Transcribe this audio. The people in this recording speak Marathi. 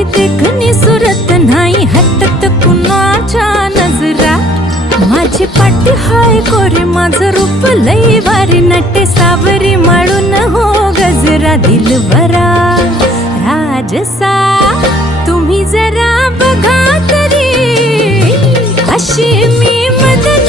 माझी देखणी सुरत नाही हटत कुणाच्या नजरा. माझी पाटी हाय कोरी माझं रूप लई भारी नटे सावरी माळून हो गजरा. दिलबरा राजसा तुम्ही जरा बघा तरी अशी मी मदत